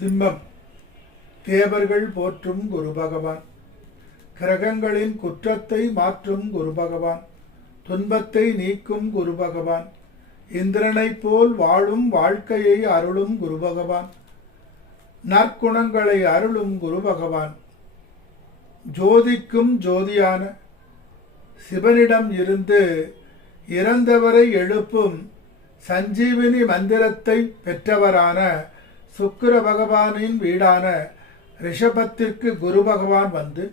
சிம்மம். தேவர்கள் போற்றும் குரு பகவான். கிரகங்களின் குற்றத்தை மாற்றும் குரு பகவான். துன்பத்தை நீக்கும் குரு பகவான். இந்திரனைப் போல் வாழும் வாழ்க்கையை அருளும் குரு பகவான். நற்குணங்களை அருளும் குரு பகவான். ஜோதிக்கும் ஜோதியான சிவனிடம் இருந்து இறந்தவரை எழுப்பும் சஞ்சீவினி மந்திரத்தை பெற்றவரான சுக்கிர பகவானின் வீடான ரிஷபத்திற்கு குரு பகவான் வந்து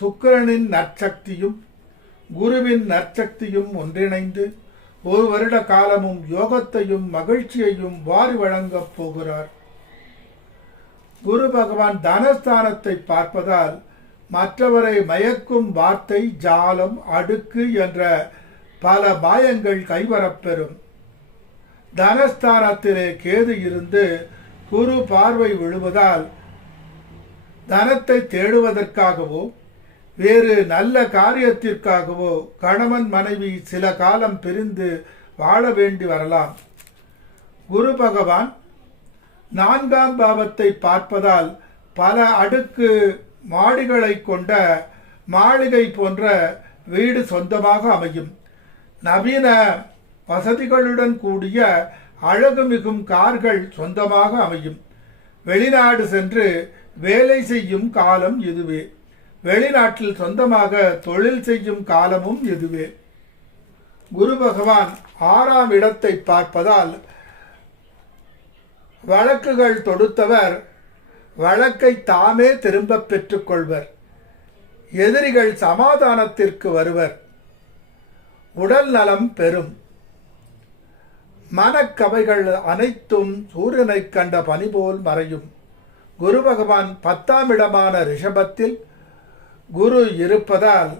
சுக்கிரனின் நற்சக்தியும் குருவின் நற்சக்தியும் ஒன்றிணைந்து ஒரு வருட காலமும் யோகத்தையும் மகிழ்ச்சியையும் வாரி வழங்கப் போகிறார். குரு பகவான் தனஸ்தானத்தை பார்ப்பதால் மற்றவரை மயக்கும் வார்த்தை ஜாலம் அடுக்கு என்ற பல மாயங்கள் கைவரப்பெறும் தனஸ்தானத்திலே கேது இருந்து குரு பார்வை விழுவதால் தனத்தை தேடுவதற்காகவோ வேறு நல்ல காரியத்திற்காகவோ கணவன் மனைவி சில காலம் பிரிந்து வாழ வேண்டி வரலாம். குரு பகவான் நான்காம் பாவத்தை பார்ப்பதால் பல அடுக்கு மாடிகளை கொண்ட மாளிகை போன்ற வீடு சொந்தமாக அமையும். நவீன வசதிகளுடன் கூடிய அழகுமிகும் கார்கள் சொந்தமாக அமையும். வெளிநாடு சென்று வேலை செய்யும் காலம் இதுவே வெளிநாட்டில் சொந்தமாக தொழில் செய்யும் காலமும் இதுவே குரு பகவான் ஆறாம் இடத்தை பார்ப்பதால் வழக்குகள் தொடுத்தவர் வழக்கை தாமே திரும்பப் பெற்றுக்கொள்வர் எதிரிகள் சமாதானத்திற்கு வருவர். உடல் நலம் பெறும். மனக்கவைகள் அனைத்தும் சூரியனைக் கண்ட பனி போல் மறையும். குரு பகவான் பத்தாம் இடமான ரிஷபத்தில் குரு இருப்பதால்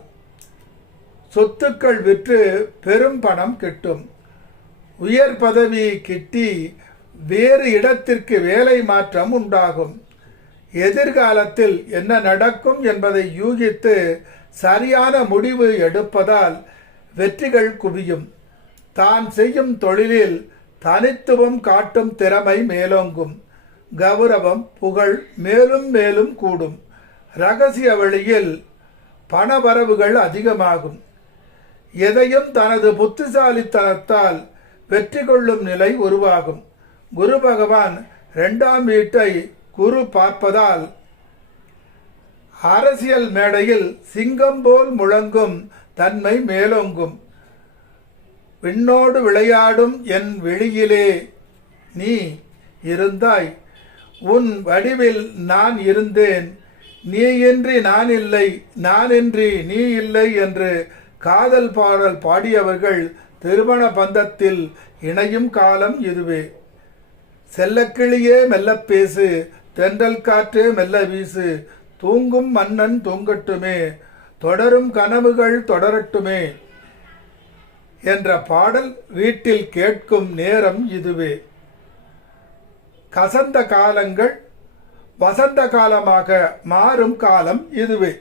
சொத்துக்கள் விற்று பெரும் பணம் கிட்டும். உயர் பதவி கிட்டி வேறு இடத்திற்கு வேலை மாற்றம் உண்டாகும். எதிர்காலத்தில் என்ன நடக்கும் என்பதை யூகித்து சரியான முடிவு எடுப்பதால் வெற்றிகள் குவியும். தான் செய்யும் தொழிலில் தனித்துவம் காட்டும் திறமை மேலோங்கும். கௌரவம் புகழ் மேலும் மேலும் கூடும். ரகசிய வழியில் பணவரவுகள் அதிகமாகும். எதையும் தனது புத்திசாலித்தனத்தால் வெற்றி கொள்ளும் நிலை உருவாகும். குரு பகவான் இரண்டாம் வீட்டை குரு பார்ப்பதால் அரசியல் மேடையில் சிங்கம் போல் முழங்கும் தன்மை மேலோங்கும். விண்ணோடு விளையாடும் என் வெளியிலே நீ இருந்தாய். உன் வடிவில் நான் இருந்தேன். நீயின்றி நான் இல்லை. நானின்றி நீ இல்லை என்று காதல் பாடல் பாடியவர்கள் திருமண பந்தத்தில் இணையும் காலம் இதுவே. செல்லக்கிளியே மெல்லப் பேசு. தென்றல் காற்றே மெல்ல வீசு. தூங்கும் மன்னன் தூங்கட்டுமே. தொடரும் கனவுகள் தொடரட்டுமே. என்ற பாடல் வீட்டில் கேட்கும் நேரம் இதுவே. கசந்த காலங்கள் வசந்த காலமாக மாறும் காலம் இதுவே.